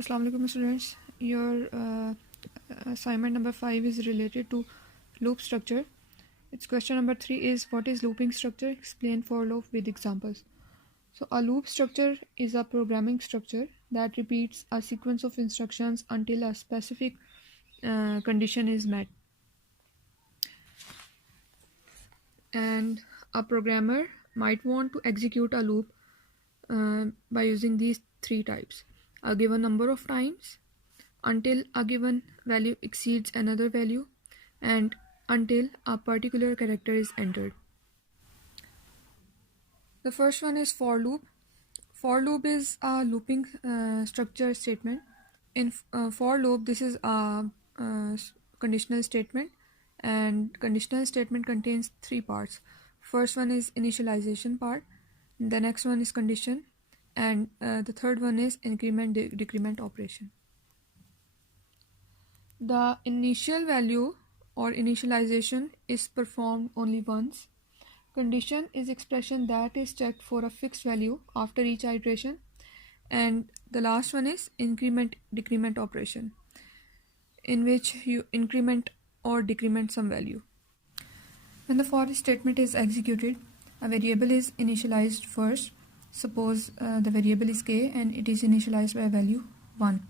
Assalamu alaikum students. Your assignment number 5 is related to loop structure. Its question number 3 is, what is looping structure? Explain for loop with examples. So a loop structure is a programming structure that repeats a sequence of instructions until a specific condition is met. And a programmer might want to execute a loop by using these three types: a given number of times, until a given value exceeds another value, and until a particular character is entered. The first one is for loop. For loop is a looping structure statement. In for loop, this is a conditional statement, and conditional statement contains three parts. First one is initialization part, the next one is condition, and the third one is increment decrement operation. The initial value or initialization is performed only once. Condition is expression that is checked for a fixed value after each iteration. And the last one is increment decrement operation, in which you increment or decrement some value. When the for statement is executed, a variable is initialized first. Suppose the variable is k and it is initialized by value 1.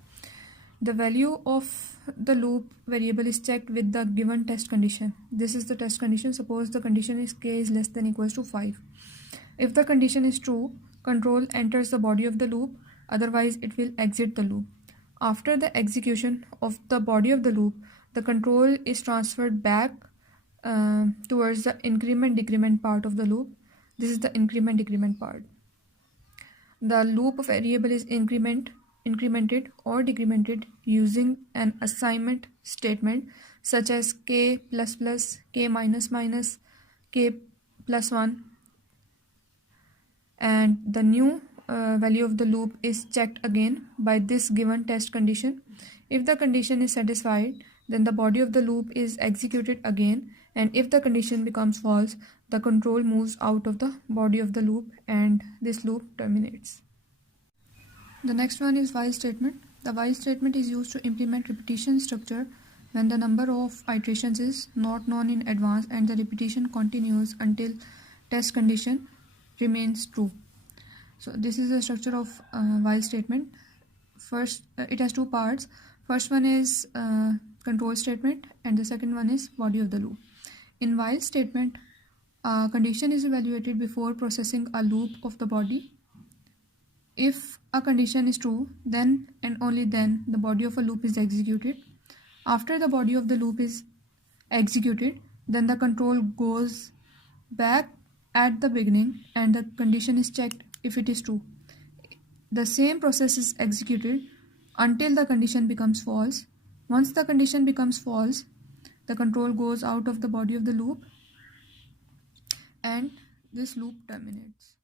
The value of the loop variable is checked with the given test condition. This is the test condition. Suppose the condition is k is less than equals to 5. If the condition is true, control enters the body of the loop, otherwise it will exit the loop. After the execution of the body of the loop, the control is transferred back towards the increment decrement part of the loop. This is the increment decrement part. The loop variable is incremented or decremented using an assignment statement such as k plus plus, k minus minus, k plus 1, and the new value of the loop is checked again by this given test condition. If the condition is satisfied, then the body of the loop is executed again, and if the condition becomes false, the control moves out of the body of the loop and this loop terminates. The next one is while statement. The while statement is used to implement repetition structure when the number of iterations is not known in advance and the repetition continues until test condition remains true. So this is the structure of while statement. First, it has two parts. First one is control statement and the second one is body of the loop. In while statement, a condition is evaluated before processing a loop of the body. If a condition is true, then and only then the body of a loop is executed. After the body of the loop is executed, then the control goes back at the beginning and the condition is checked if it is true. The same process is executed until the condition becomes false. Once the condition becomes false, the control goes out of the body of the loop and this loop terminates.